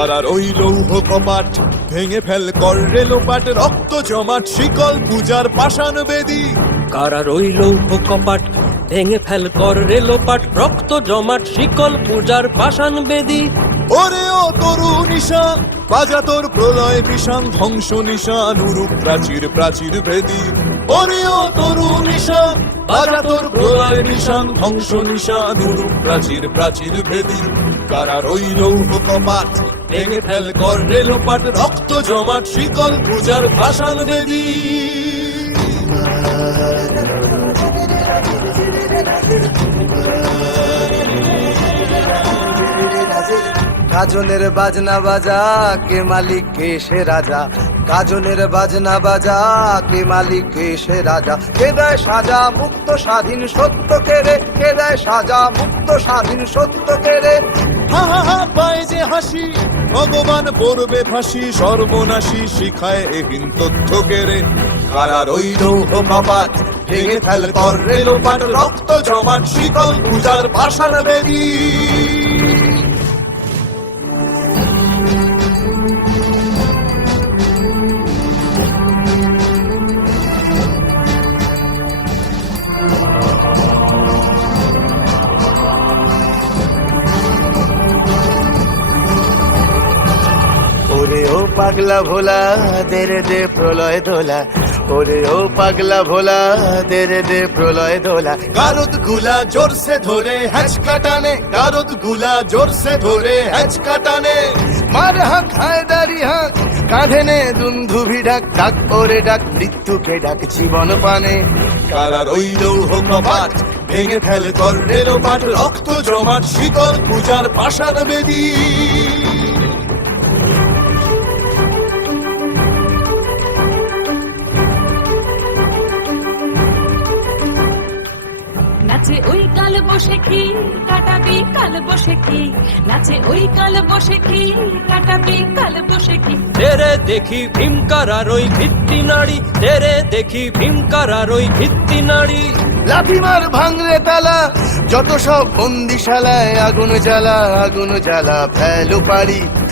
কারার ওই লৌহ কপাট ভেঙে ফেল কর রেলোপাট, রক্ত জমাট শিকল পূজার পাষাণ বেদী। কারার ওই লৌহ কপাট ভেঙে ফেল কর রেলোপাট, রক্ত জমাট শিকল পূজার পাষাণ বেদী। ওরে ও তরু নিশান বাজা তোর প্রলয় বিষান, ধ্বংস নিশান উরূপ প্রাচীর প্রাচীর ভেদী। ওরে ও তরু নিশান বাজা তোর প্রলয় নিশান, ধ্বংস নিশান উরূপ প্রাচীর প্রাচীর ভেদী। কারার ওই লৌহ কপাট ভেঙে ফেল কর রেলোপাট, রক্ত জমাট শিকল পূজার পাষাণ বেদী। গাজনের বাজনা বাজা কে মালিক কে সে রাজা, গাজনের বাজনা বাজা কে মালিক কে সে রাজা। কে দেয় সাজা মুক্ত স্বাধীন সত্য কেড়ে, কে দেয় সাজা মুক্ত স্বাধীন সত্য কেড়ে। হা হা হা পায় যে হাসি ভগবান পড়বে ফাঁসি, সর্বনাশী শিখায় এহীন তথ্য কেড়ে। কারার ওই লৌহ কপাট ভেঙে ফেল কর রেলোপাট, রক্ত জমাট শিকল পূজার পাষাণ বেদী। ওরে ও পাগলা ভোলা দে রে দে প্রলয় দোলা, ওরে ও পাগলা ভোলা দে রে দে প্রলয় দোলা। গারদ গুলা জোরসে ধরে হ্যাচকা টানে, গারদ গুলা জোরসে ধরে হ্যাচকা টানে। মার হাক হায়দারি হাক কাঁধে নে দুন্ধুভি ডাক, ডাক ওরে ডাক মৃত্যুকে ডাক জীবন পানে। কারার ওই লৌহ কপাট ভেঙে ফেল কর রেলোপাট, রক্ত জমাট শিকল পূজার পাষাণ বেদী। নাচে ওই কাল বসে কি কাটাবি কাল বসে কি, নাচে ওই কাল বসে কি কাটাবি কাল বসে কি। তেরে দেখি ভীমকারার ওই ভিত্তি নাড়ি, তেরে দেখি ভীমকারার ওই ভিত্তি নাড়ি। লাথি মার ভাঙরে তালা যত সব বন্দিশালায়, আগুন জ্বালা আগুন জ্বালা ফেলো পারি।